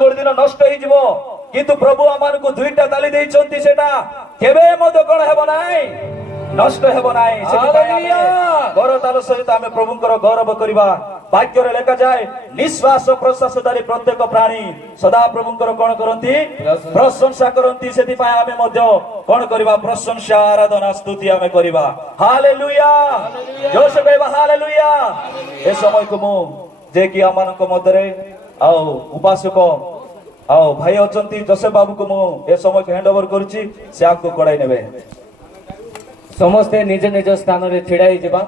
दिन नष्ट हो किंतु प्रभु आमान को दुईटा ताली देइछन्ति सेटा केबे मध्य कण हेबो नाही नष्ट हेबो नाही गौरवतार सहित आमे प्रभुंकर गौरव करिबा वाक्य रे लेखा जाए निश्वास प्रश्वासधारी प्रत्येक प्राणी सदा प्रभुंकर कण करंती प्रशंसा करंती सेति पाए आमे मध्य कण करिबा प्रशंसा आराधना स्तुति आमे करिबा हालेलुया जोश कहबा हालेलुया ए समय को मु जे कि आमानक मध्यरे आओ उपासक आओ भाई अचंती जोसेफ बाबू को मु ए समय को हैंड ओवर करूची से आपको कड़ाई नेबे समस्ते निज निज स्थान रे छिड़ाई जिबा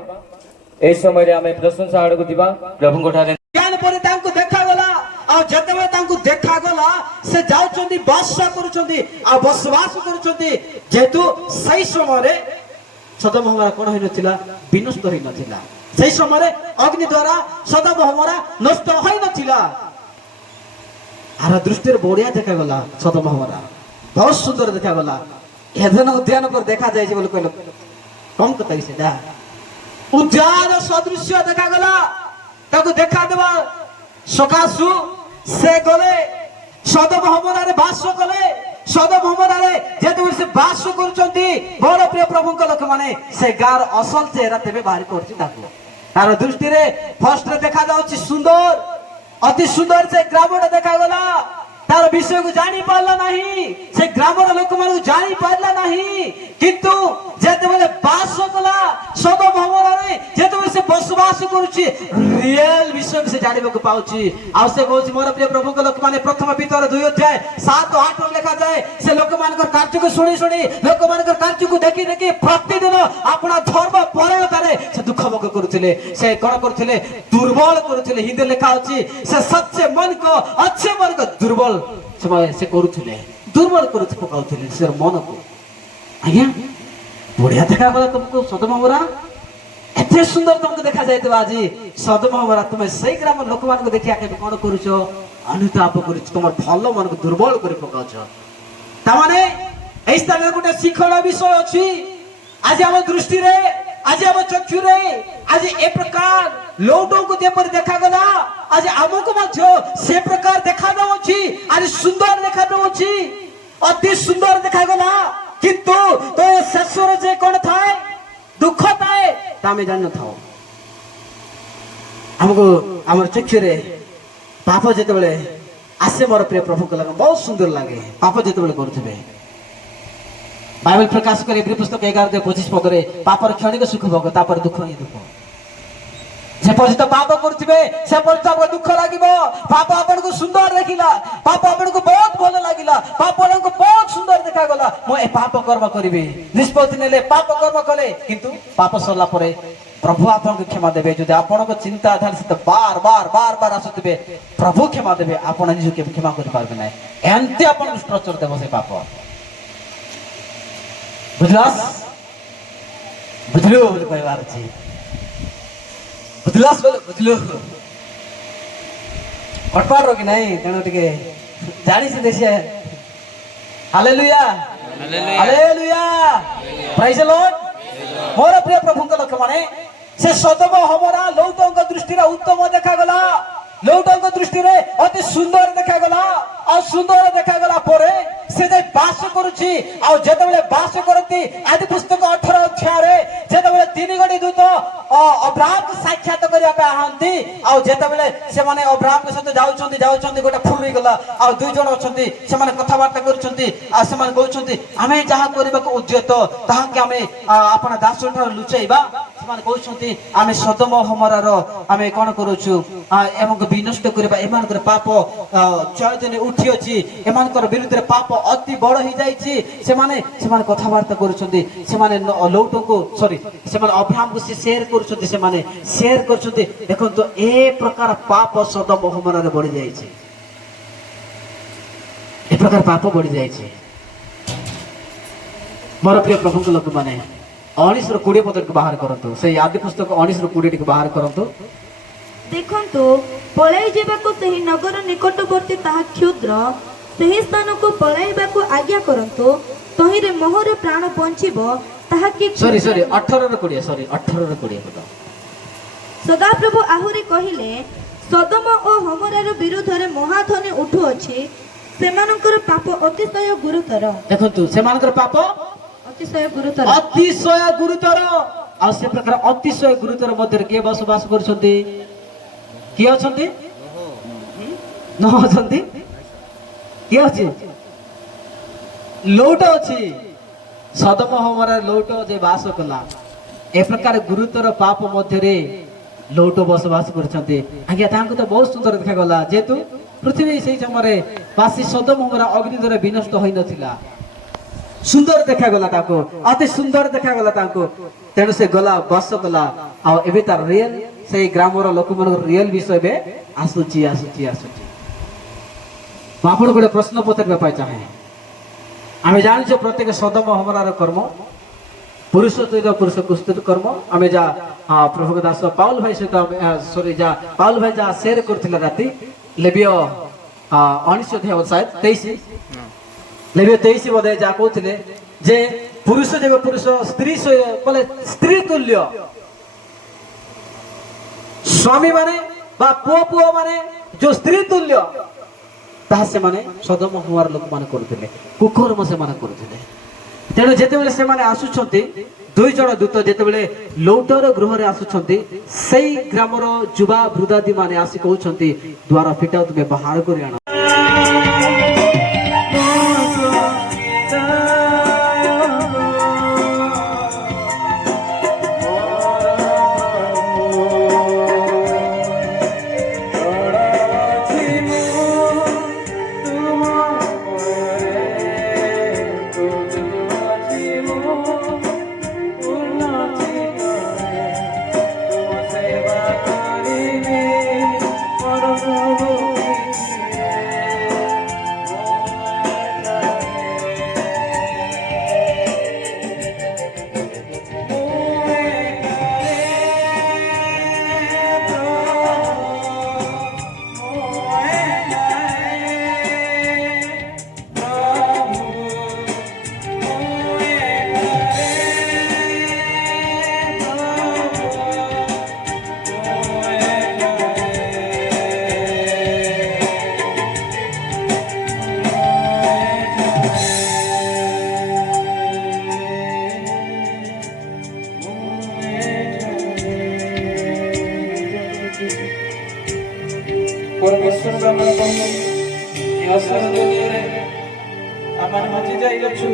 ए समय रे हमें प्रशंसा आड़ को दिबा प्रभु को ठारे ज्ञान परे तांको देखा गला आ जतबे तांको देखा गला से जाउचंदी बादशाह करूचंदी आ बसवास करूचंदी जेतु सही समय रे सदम हमारा कोन होई नथिला विनष्ट होई नथिला सही समय रे अग्नि द्वारा सदम हमारा नष्ट होई नथिला आरा दृष्टि रे बढ़िया देखा गला सदम हमारा बहुत सुंदर देखा गला एधन उद्यान पर देखा जाय जे बोल कहलो कम कतई से दा उद्यान सदृश देखा गला ताको देखा देबा सकासु से गले सदम हमारा रे बास गले सदम हमारा रे जेते से बास करचंती बड़ प्रिय प्रभु को लोक माने से गार असल चेहरा तेबे बाहर करछि ताको तार दृष्टि रे फर्स्ट रे देखा जाउछि सुंदर अति सुंदर से ग्रामटा देखा गला तार विषय को जानी पारला नहीं से ग्रामर लोक मान जानी पारला नहीं किंतु जेते बेले बास कला सदम हमारा रे जेते बेले से बसवास करूची रियल विषय से जानिबा को पाउची आ से कहूची मोर प्रिय प्रभु को लोक माने प्रथम पीतर 2 अध्याय 7 और 8 लिखा जाए से लोक मान कर कार्य को सुनी सुनी लोक मान कर कार्य को देखि देखि प्रतिदिन अपना धर्म परायणता रे से दुख भोग करूथिले से कोन करूथिले दुर्बल करूथिले हिंदी लिखा अछि से सच्चे मन को अच्छे मन को दुर्बल से करूथिले दुर्बल करू पकाउथिले से मन को आज्ञा बढ़िया देखा गला तुमको सदम हमारा एते सुंदर तुमको देखा जायते आज सदम हमारा तुम सही ग्राम लोक मान को देखिया के कोन करूछो अनुताप करूछ तुम भलो मन को दुर्बल करी पकाउछो ता माने एई स्थान गोटे शिखण विषय अछि आज हम दृष्टि रे आज हम चक्षु रे आज ए प्रकार लोटो को जेपर देखा गला आज हमको मध्य से प्रकार देखा जाउछि आज सुंदर देखा जाउछि अति सुंदर देखा गला किंतु तो शेषर जे कोन थाए दुख थाए तामे जान थाओ हमको हमर चक्षु रे पाप जेते बेले आसे मोर प्रिय प्रभु को लगा बहुत सुंदर लागे पाप जेते बेले करथबे बाइबल प्रकाश करे इब्री पुस्तक 11:25 पद रे पापर क्षणिक सुख भोग तापर दुख ही दुख जे पर्यंत पाप करथिबे से पर्यंत आपको दुख लागिबो पाप आपन को सुंदर देखिला पाप आपन को बहुत भलो लागिला पाप आपन को बहुत सुंदर देखा गला मो ए पाप कर्म करिवे निष्पत्ति नेले पाप कर्म कले किंतु पाप सरला परे प्रभु आपन को क्षमा देबे जदि आपन को चिंता आधार से बार बार बार बार आसुतबे प्रभु क्षमा देबे आपन निज के क्षमा करि पारबे नै एंते आपन को स्ट्रक्चर देबो से पाप बुझलास बुझलो कहबार छी बुझलास बोले बुझलो कटपार कि नहीं तेणु टिके जानी से देश hallelujah hallelujah praise the Lord more प्रिय प्रभु को लोक माने से सदम हमारा लौटंक दृष्टि रे उत्तम देखा गला लौटंक दृष्टि रे अति सुंदर देखा गला आ सुंदर देखा गला परे से जे बास करूची आ जेते बेले बास करती आदि पुस्तक 18 अध्याय रे जेते बेले 3 गडी दूत अब्राहम को साक्षात करिया पे आहंती आ जेते बेले से माने अब्राहम के साथ जाउचंती गोटा फुरी गला आ दुई जण अछंती से माने कथा बार्ता करूचंती आ से माने कहउचंती आमे जहा करबा को उद्यत ताहा के आमे आपन दासन ठार लुचैबा से माने कहउचंती आमे सदम हमारा रो आमे कोन करूछु एमन को विनष्ट करबा एमान कर पाप जय दिन उठी अछि एमान कर विरुद्ध रे पाप अति बड़ ही जाइछि से माने कथा वार्ता करूछंती से माने लौटो को सॉरी से माने अब्राहम को शेयर करूछंती से माने शेयर करूछंती देखो तो ए प्रकार पाप सदम हमारा रे बढ़ी जाइछि ए प्रकार पाप बढ़ी जाइछि मोर प्रिय प्रभु को लोक माने 19 रो 20 पद को बाहर करंतु से आदि पुस्तक 19 रो 20 को बाहर करंतु देखंतु पळाई जेबाको सही नगर निकटवर्ती ताहा क्षुद्र सही स्थान को पळाइबा को आज्ञा करंतु तहिरे मोहर प्राण बंचिबो ताहा कि सॉरी 18 रो 20 सॉरी 18 रो 20 पद सदा प्रभु आहुरी कहिले ସଦମ ଓ ହମରାର ବିରୁଦ୍ଧରେ ମହାଧ୍ୱନି ଉଠୁଅଛି, ସେମାନଙ୍କର ପାପ ଅତିଶୟ ଗୁରୁତର। ଦେଖନ୍ତୁ ସେମାନଙ୍କର ପାପ ଅତିଶୟ ଗୁରୁତର। ଅତିଶୟ ଗୁରୁତର। ଆଉ ସେ ପ୍ରକାର ଅତିଶୟ ଗୁରୁତର ମଧ୍ୟରେ କିଏ ବସବାସ କରୁଛନ୍ତି? କିଏ ଅଛନ୍ତି? ନ ଅଛନ୍ତି? କିଏ ଅଛି? ଲୌଟ ଅଛି। ସଦମ ହମରାର ଲୌଟ ଯେ ବାସ କଲା। ଏ ପ୍ରକାର ଗୁରୁତର ପାପ ମଧ୍ୟରେ ଲୌଟ ବସବାସ କରୁଛନ୍ତି। ଆଜ୍ଞା ତାଙ୍କୁ ତ ବହୁତ ସୁନ୍ଦର ଦେଖାଗଲା, ଯେହେତୁ ପୃଥିବୀ ସେଇ ସମୟରେ ବାସି ସଦମ ହମରା ଅଗ୍ନି ଦ୍ୱାରା ବିନଷ୍ଟ ହୋଇନଥିଲା। ସୁନ୍ଦର ଦେଖାଗଲା ତାଙ୍କୁ, ଅତି ସୁନ୍ଦର ଦେଖାଗଲା ତାଙ୍କୁ। ତେଣୁ ସେ ଗଲା, ବାସ କଲା। ଆଉ ଏବେ ତାର ରିଏଲ ସେଇ ଗ୍ରାମର ଲୋକମାନଙ୍କର ରିଏଲ ବିଷୟ ଏବେ ଆସୁଛି। ମୁଁ ଆପଣଙ୍କୁ ଗୋଟେ ପ୍ରଶ୍ନ ପଚାରିବା ପାଇଁ ଚାହେଁ। ଆମେ ଜାଣିଛୁ ପ୍ରତ୍ୟେକ ସଦମ ହମରାର କର୍ମ ପୁରୁଷ ତୈଳ ପୁରୁଷକୁ ସ୍ଥିର କର୍ମ। ଆମେ ଯା ପ୍ରଭୁଙ୍କ ଦାସ ପାଉଲ ଭାଇ ସହିତ ପାଉଲ ଭାଇ ଯାହା ସେୟାର କରିଥିଲେ ରାତି ଲେବିୟ 19 ଲେବିୟ 23 ବୋଧେ ଯାହା କହୁଥିଲେ ଯେ ପୁରୁଷ ଯେବେ ପୁରୁଷ ସ୍ତ୍ରୀ ବୋଲେ ସ୍ତ୍ରୀ ତୁଲ୍ୟ ସ୍ୱାମୀ ମାନେ ବା ପୁଅ ମାନେ ଯୋଉ ସ୍ତ୍ରୀ ତୁଲ୍ୟ ତାହା ସେମାନେ ସଦମ ହମରାର ଲୋକମାନେ କରୁଥିଲେ, କୁକର୍ମ ସେମାନେ କରୁଥିଲେ। ତେଣୁ ଯେତେବେଳେ ସେମାନେ ଆସୁଛନ୍ତି, 2 ଜଣ ଦୂତ ଯେତେବେଳେ ଲୌଟର ଗୃହରେ ଆସୁଛନ୍ତି, ସେଇ ଗ୍ରାମର ଯୁବା ବୃଦ୍ଧାଦୀ ମାନେ ଆସି କହୁଛନ୍ତି ଦ୍ୱାର ଫିଟାଉ, ତୁମେ ବାହାର କରି ଆଣ। ପରମେଶ୍ୱର ଆମେ କହିଲେ ଏ ଅସାର ଦୁନିଆରେ ଆମେ ହଜି ଯାଇଅଛୁ।